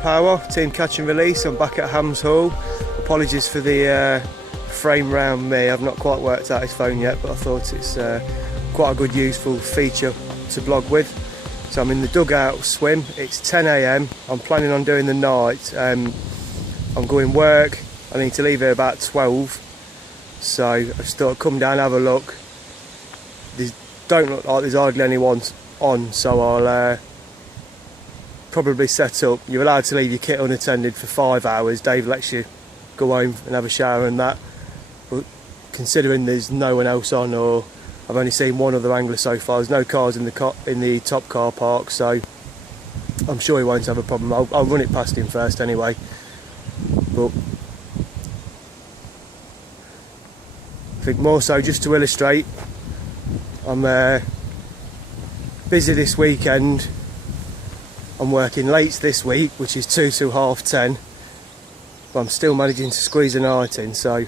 Power, Team Catch and Release. I'm back at Hams Hall. Apologies for the frame round me. I've not quite worked out his phone yet, but I thought it's quite a good useful feature to blog with. So I'm in the dugout swim. It's 10 AM. I'm planning on doing the night. I'm going work. I need to leave here about 12. So I just thought I'd come down and have a look. These don't look like there's hardly anyone on, so I'll probably set up. You're allowed to leave your kit unattended for 5 hours. Dave lets you go home and have a shower and that. But considering there's no one else on, or I've only seen one other angler so far, there's no cars in the top car park, so I'm sure he won't have a problem. I'll run it past him first anyway. But I think more so just to illustrate, I'm busy this weekend. I'm working late this week, which is 2 to 10:30, but I'm still managing to squeeze a night in, so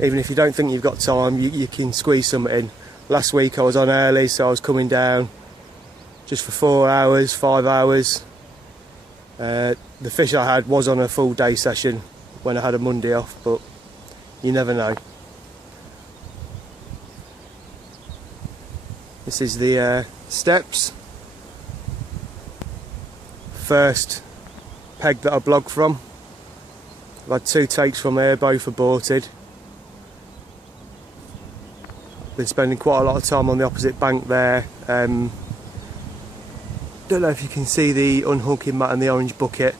even if you don't think you've got time, you can squeeze some in. Last week I was on early, so I was coming down just for 4 hours, 5 hours. The fish I had was on a full day session when I had a Monday off, but you never know. This is the steps. First peg that I blogged from. I've had 2 takes from here, both aborted. Been spending quite a lot of time on the opposite bank there. Don't know if you can see the unhooking mat and the orange bucket.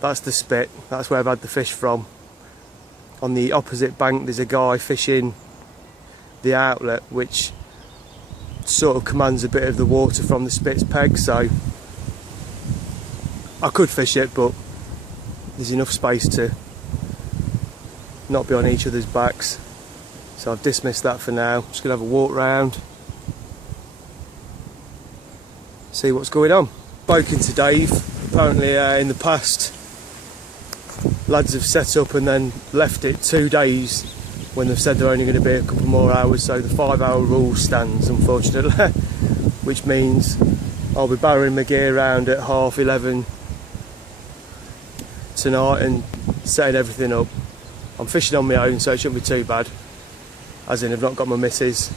That's the spit, that's where I've had the fish from. On the opposite bank there's a guy fishing the outlet, which sort of commands a bit of the water from the spit's peg, so I could fish it, but there's enough space to not be on each other's backs. So I've dismissed that for now. Just gonna have a walk round, see what's going on. Spoken to Dave. Apparently in the past lads have set up and then left it 2 days when they've said they're only going to be a couple more hours, so the 5-hour rule stands, unfortunately. Which means I'll be barrowing my gear around at 11:30 tonight and setting everything up. I'm fishing on my own, so it shouldn't be too bad, as in I've not got my missus.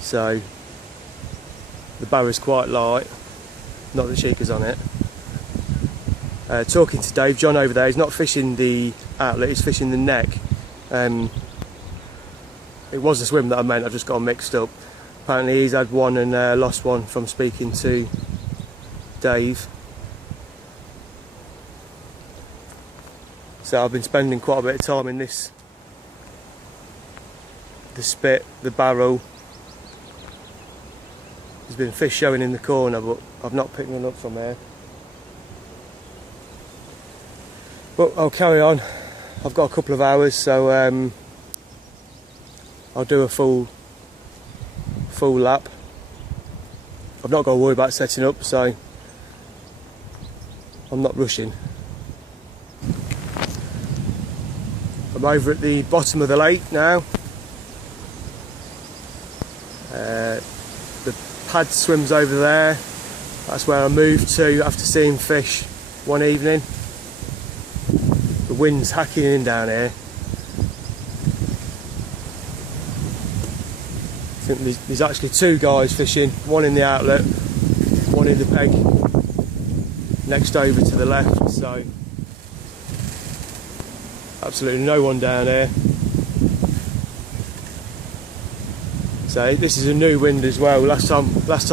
So the barrow's quite light, not the cheekers on it. Talking to Dave, John over there, he's not fishing the outlet, he's fishing the neck. It was the swim that I meant, I've just got them mixed up. Apparently he's had one and lost one from speaking to Dave. So I've been spending quite a bit of time in this, the spit, the barrel. There's been fish showing in the corner, but I've not picked them up from there. But I'll carry on. I've got a couple of hours, so I'll do a full lap. I've not got to worry about setting up, so I'm not rushing. I'm over at the bottom of the lake now. The pad swims over there. That's where I moved to after seeing fish one evening. The wind's hacking in down here. I think there's actually 2 guys fishing, one in the outlet, one in the peg, next over to the left, so absolutely no one down here. So this is a new wind as well. Last time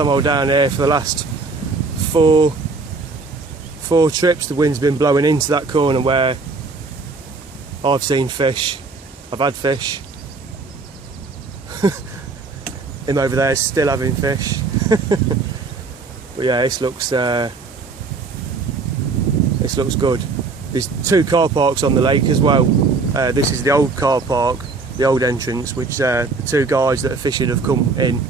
I was down here for the last four trips, the wind's been blowing into that corner where I've seen fish, I've had fish. Him over there is still having fish. But yeah, this looks good. There's 2 car parks on the lake as well. This is the old car park, the old entrance, which the 2 guys that are fishing have come in.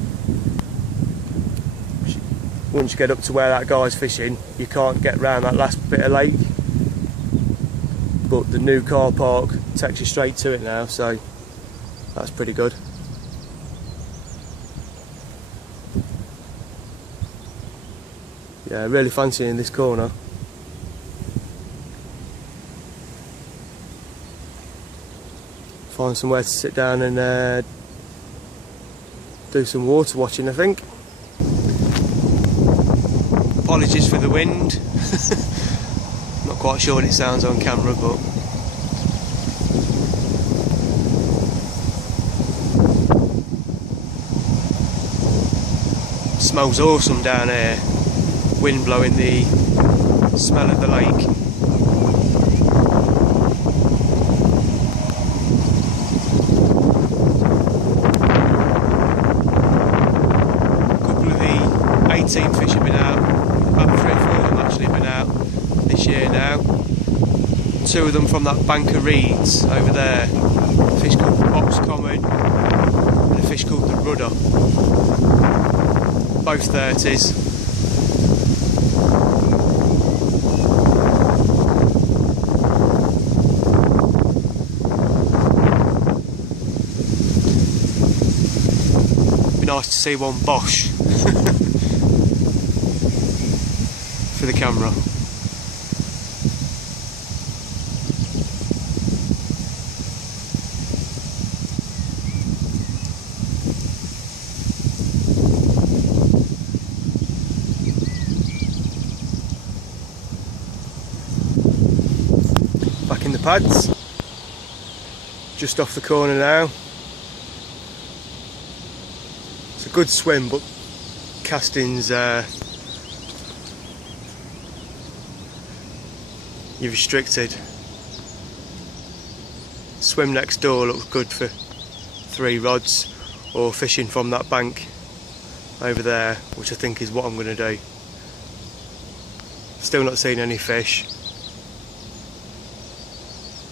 Once you get up to where that guy's fishing, you can't get round that last bit of lake. But the new car park takes you straight to it now, so that's pretty good. Yeah, really fancying this corner. Find somewhere to sit down and do some water watching, I think. Apologies for the wind. Not quite sure what it sounds on camera, but smells awesome down here. Wind blowing the smell of the lake. A couple of the 18 fish have been out, about 3 or 4 of them actually have been out this year now. 2 of them from that bank of reeds over there, a fish called the Box Common and a fish called the Rudder. Both 30s. Be nice to see one Bosch for the camera. Back in the pads, just off the corner now. It's a good swim, but casting's you're restricted. Swim next door looks good for 3 rods, or fishing from that bank over there, which I think is what I'm going to do. Still not seen any fish.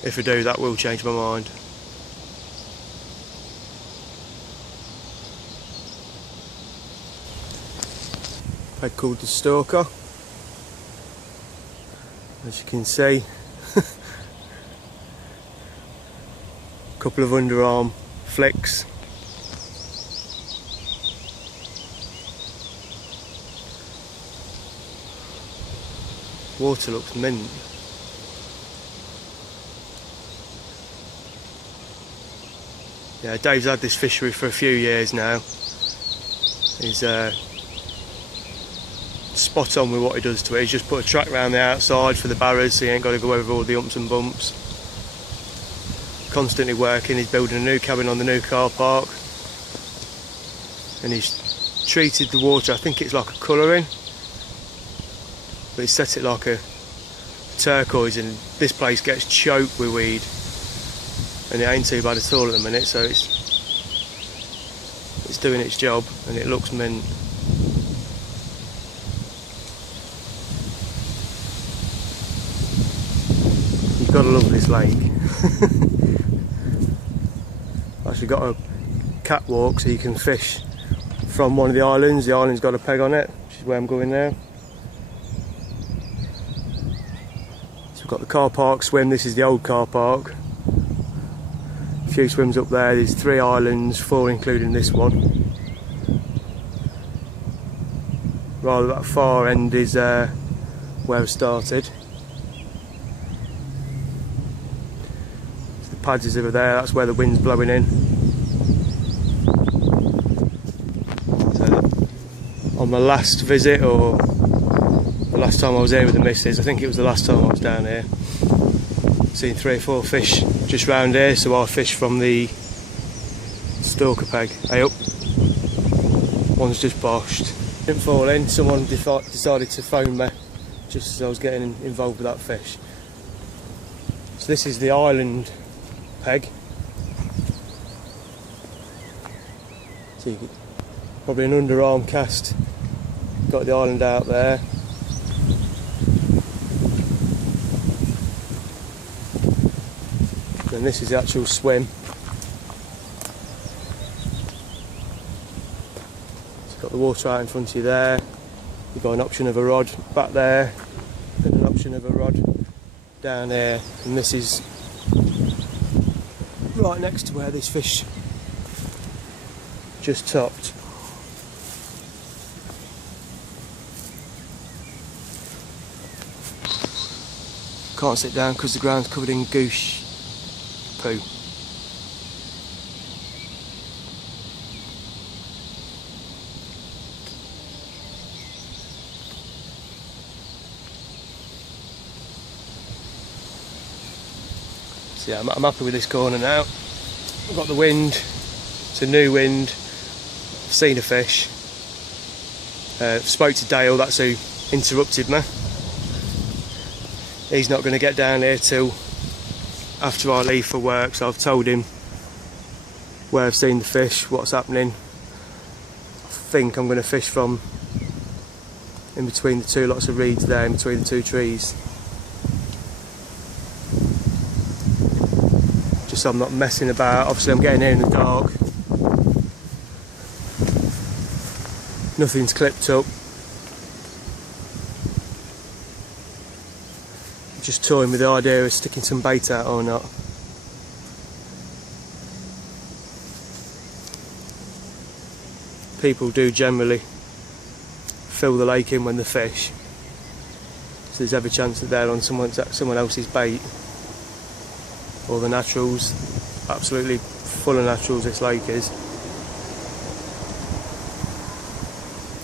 If I do, that will change my mind. Peg called the Stalker. As you can see, a couple of underarm flicks. Water looks mint. Yeah, Dave's had this fishery for a few years now. He's spot on with what he does to it. He's just put a track round the outside for the barrows, so he ain't got to go over all the humps and bumps. Constantly working. He's building a new cabin on the new car park, and he's treated the water, I think it's like a colouring, but he's set it like a turquoise, and this place gets choked with weed, and it ain't too bad at all at the minute, so it's doing its job and it looks mint. You've got to love this lake. Actually got a catwalk so you can fish from one of the islands. The island's got a peg on it, which is where I'm going now. So we've got the car park swim. This is the old car park. A few swims up there. There's 3 islands, 4 including this one. Rather that far end is where I started. So the pads is over there, that's where the wind's blowing in. So on my last visit, or the last time I was here with the missus, I think it was the last time I was down here, seen 3 or 4 fish just round here, so I fished from the Stalker peg. Hey up, one's just boshed. Didn't fall in, someone decided to phone me just as I was getting involved with that fish. So this is the island peg. So you get probably an underarm cast, got the island out there. And this is the actual swim. So got the water out in front of you there. You've got an option of a rod back there and an option of a rod down here. And this is right next to where this fish just topped. Can't sit down because the ground's covered in goose poo. So yeah, I'm happy with this corner now. I've got the wind, it's a new wind, I've seen a fish. Spoke to Dale, that's who interrupted me. He's not going to get down here till after I leave for work, so I've told him where I've seen the fish, what's happening. I think I'm going to fish from in between the two lots of reeds there, in between the two trees. Just so I'm not messing about. Obviously I'm getting here in the dark. Nothing's clipped up. Just toying with the idea of sticking some bait out or not. People do generally fill the lake in when they fish, so there's every chance that they're on someone else's bait. All the naturals, absolutely full of naturals this lake is.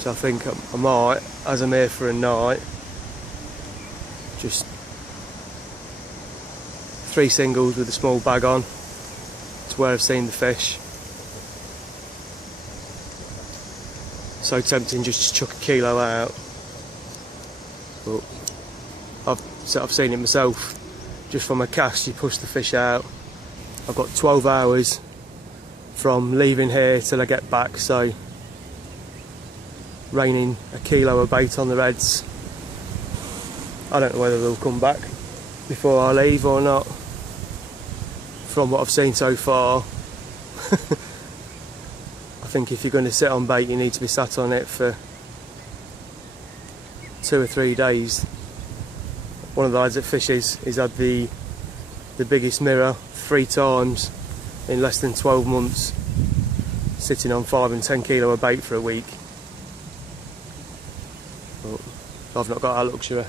So I think I might, as I'm here for a night, just 3 singles with a small bag on to where I've seen the fish. So tempting just to chuck a kilo out, but I've seen it myself. Just from a cast you push the fish out. I've got 12 hours from leaving here till I get back, so raining a kilo of bait on the reds. I don't know whether they'll come back before I leave or not. From what I've seen so far, I think if you're going to sit on bait you need to be sat on it for 2 or 3 days. One of the lads that fishes, he's had the biggest mirror 3 times in less than 12 months, sitting on 5 and 10 kilo of bait for a week. But I've not got that luxury.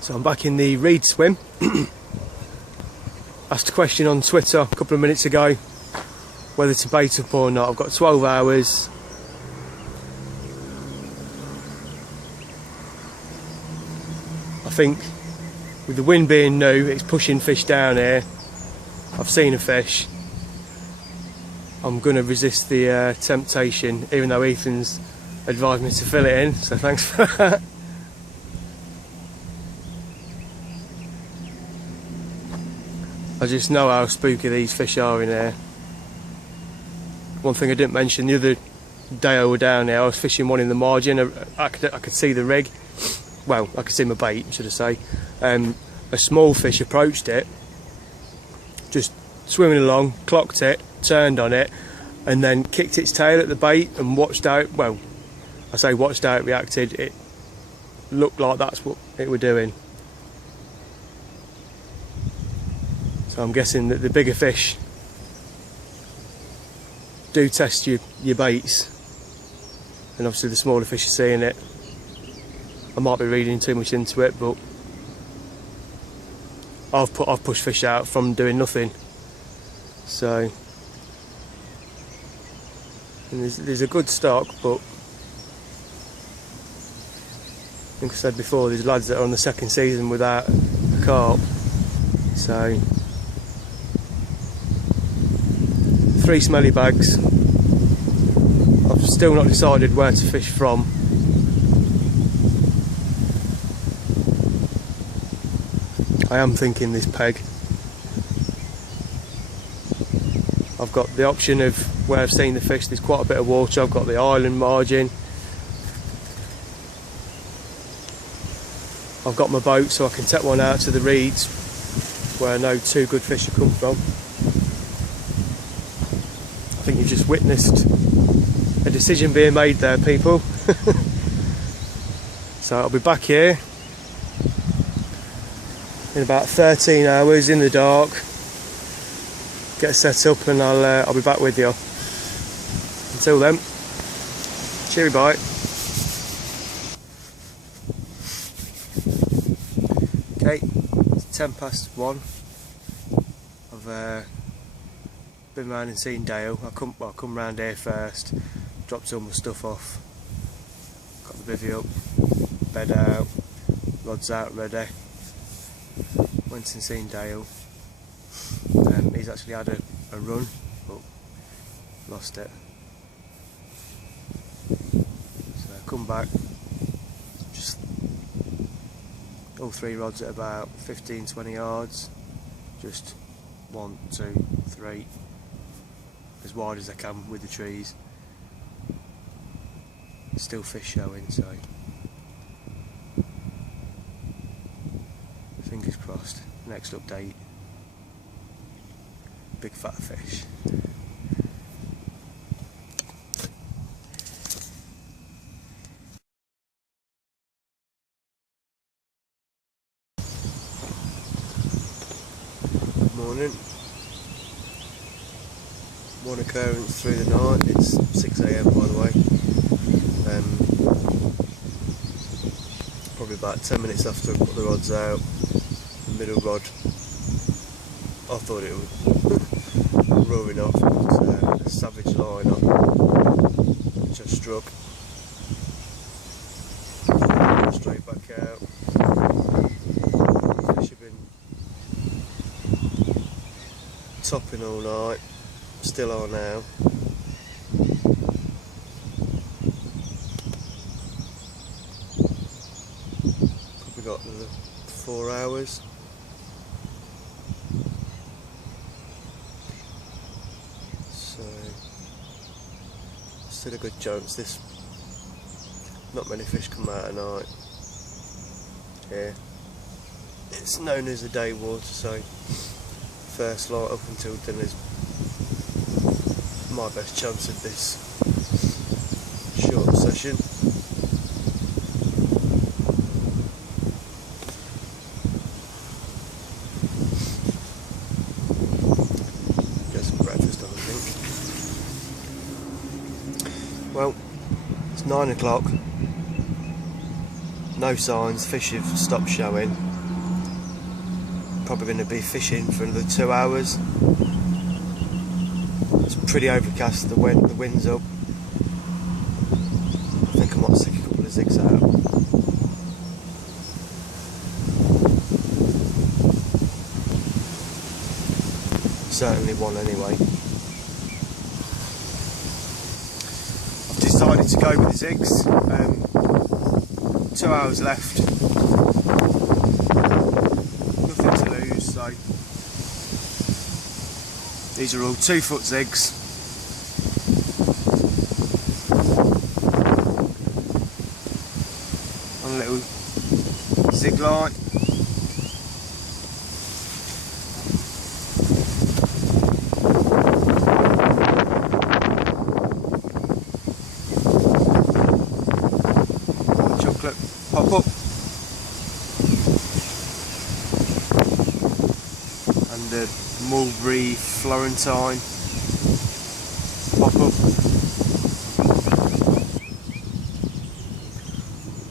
So I'm back in the reed swim. Asked a question on Twitter a couple of minutes ago whether to bait up or not. I've got 12 hours. I think with the wind being new, it's pushing fish down here. I've seen a fish. I'm going to resist the temptation, even though Ethan's advised me to fill it in, so thanks for that. I just know how spooky these fish are in here. One thing I didn't mention, the other day I was down here, I was fishing one in the margin. I could see the rig. Well, I could see my bait, should I say. A small fish approached it, just swimming along, clocked it, turned on it, and then kicked its tail at the bait and watched out. Well, I say watched out, reacted. It looked like that's what it were doing. So I'm guessing that the bigger fish do test your baits, and obviously the smaller fish are seeing it. I might be reading too much into it, but I've pushed fish out from doing nothing. So and there's a good stock, but I think I said before, there's lads that are on the 2nd season without a carp. So 3 smelly bags. I've still not decided where to fish from. I am thinking this peg. I've got the option of where I've seen the fish, there's quite a bit of water. I've got the island margin. I've got my boat so I can take one out to the reeds where I know 2 good fish will come from. I think you've just witnessed a decision being made there, people. So I'll be back here in about 13 hours in the dark, get set up, and I'll be back with you. Until then, cheery bye. Okay, it's 1:10. I've been round and seen Dale. I come round here first, dropped all my stuff off, got the bivvy up, bed out, rods out ready. Went and seen Dale. He's actually had a run, but lost it. So I come back, just all three rods at about 15-20 yards, just 1, 2, 3, as wide as I can with the trees. Still fish showing, so fingers crossed. Next update, big fat fish. Good morning. One occurrence through the night. It's 6 AM by the way. Probably about 10 minutes after I put the rods out. The middle rod, I thought it was rowing off. It was a savage line on, which I struck. Straight back out. Fish have been topping all night. Still are now. Probably got another 4 hours. So still a good chance. Not many fish come out at night here. It's known as the day water, so first light up until dinner's my best chance of this short session. Get some breakfast on, I think. Well, it's 9 o'clock. No signs, fish have stopped showing. Probably going to be fishing for another 2 hours. Pretty overcast, the wind's up. I think I might stick a couple of zigs out. Certainly one anyway. I've decided to go with the zigs. 2 hours left. Nothing to lose, so these are all 2-foot zigs. On a little zig line. Chocolate pop up. And the Mulberry Florentine pop up.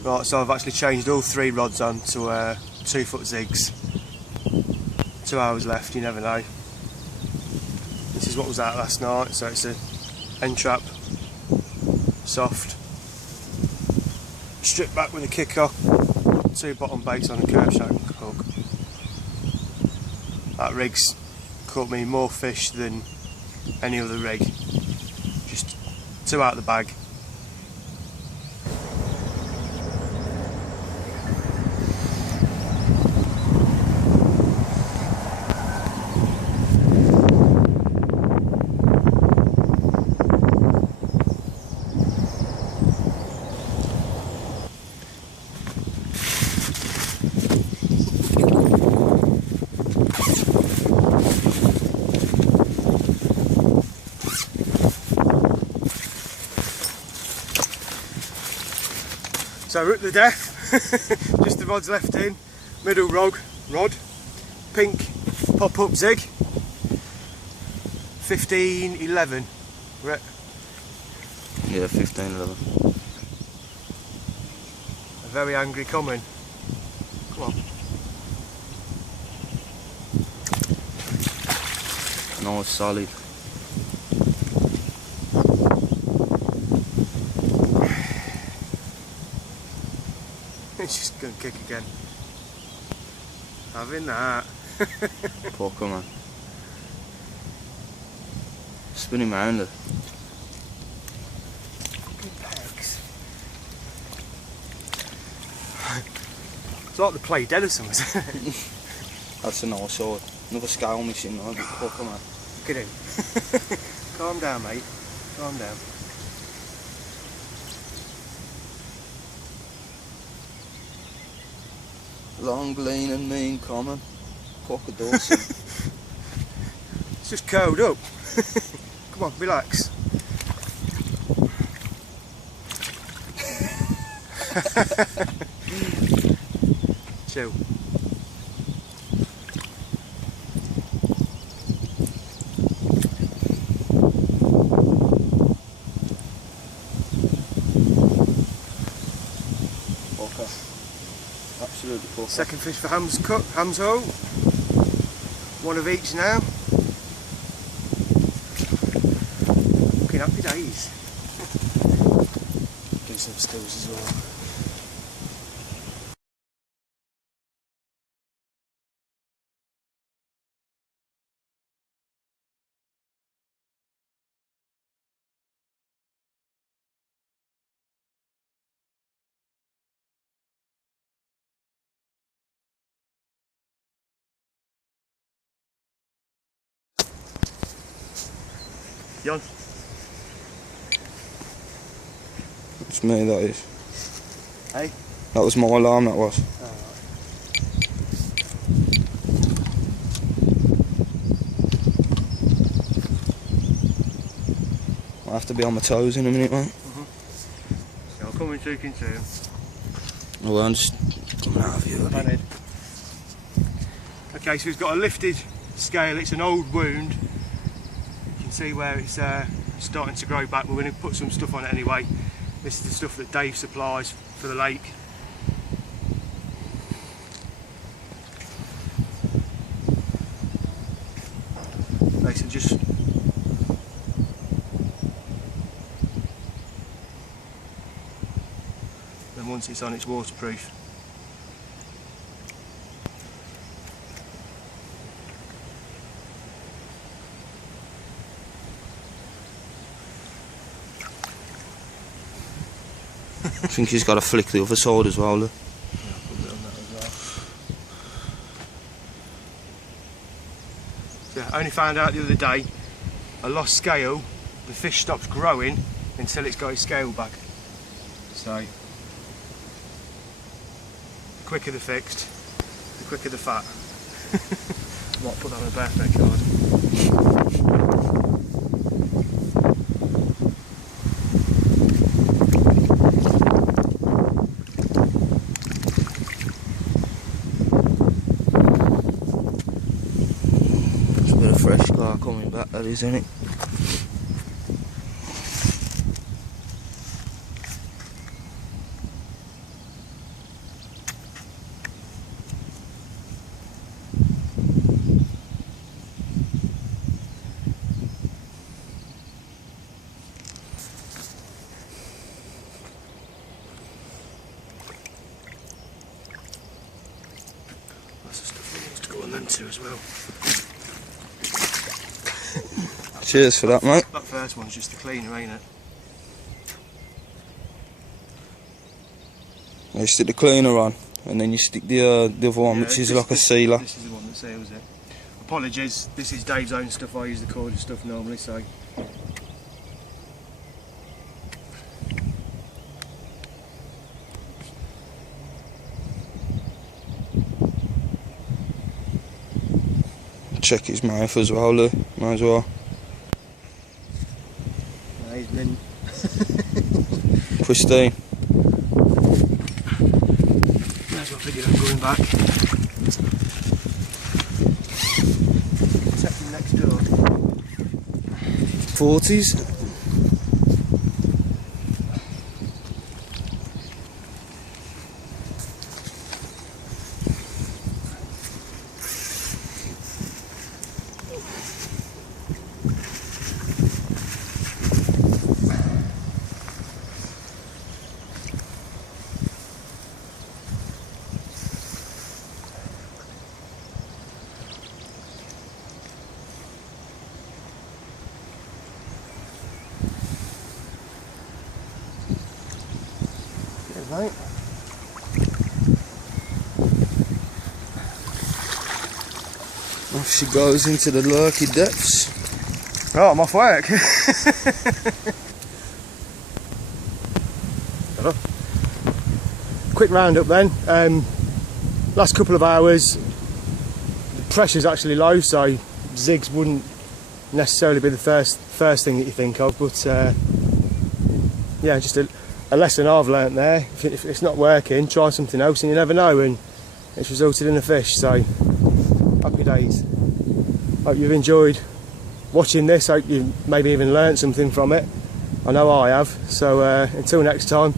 Right, so I've actually changed all 3 rods on to 2-foot zigs. 2 hours left, you never know. This is what was out last night, so it's a end trap, soft, strip back with a kicker, 2 bottom baits on a curve shaped hook. That rig's caught me more fish than any other rig. Just 2 out of the bag. So we're at the death, just the rods left in, middle rod, pink pop-up zig, 15-11, we're at. Yeah, 15-11. A very angry coming, come on. Nice, solid. It's just going to kick again. Having that. Pucker, man. Spinning round it. Fucking pegs. It's like the play dead or something, isn't it? That's a nice sword. Another scale missing now, big pucker, man. Look at him. Calm down, mate. Calm down. Long, lean and mean, common. Pucker Dawson. It's just curled up. Come on, relax. Chill. Pucker. Absolutely pucker. Second fish for Ham's Hole. One of each now. Fucking happy days. Do some stills as well. Jon. It's me, that is. Hey? That was my alarm, that was. I have to be on my toes in a minute, mate. So I'll come and so you can see him. Oh, well, I'm just coming out of here. Okay, so he's got a lifted scale. It's an old wound. You can see where it's starting to grow back. We're going to put some stuff on it anyway. This is the stuff that Dave supplies for the lake. Okay, so just then once it's on, it's waterproof. I think he's got to flick the other side as well, look. Yeah, I only found out the other day, a lost scale, the fish stops growing until it's got its scale back. So, the quicker they're fixed, the quicker the fat. Might put that on a birthday card. Fresh car coming back, that is, isn't it? Lots of stuff that needs to go on them too as well. Cheers for that, mate. That first one's just the cleaner, ain't it? You stick the cleaner on, and then you stick the other one, Yeah, which is like a sealer. This is the one that seals it. Apologies, this is Dave's own stuff. I use the cord and stuff normally, so. Check his mouth as well, look. Might as well. He's been Pristine. Might as well figure out going back. Check him next door. 40s. mate. Off she goes into the lurky depths. Oh, I'm off work. Hello. Quick roundup then. Last couple of hours, the pressure's actually low, so zigs wouldn't necessarily be the first thing that you think of, but yeah, just a lesson I've learnt there. If it's not working, try something else, and you never know, and it's resulted in a fish. So happy days. Hope you've enjoyed watching this. Hope you maybe even learnt something from it. I know I have. So until next time,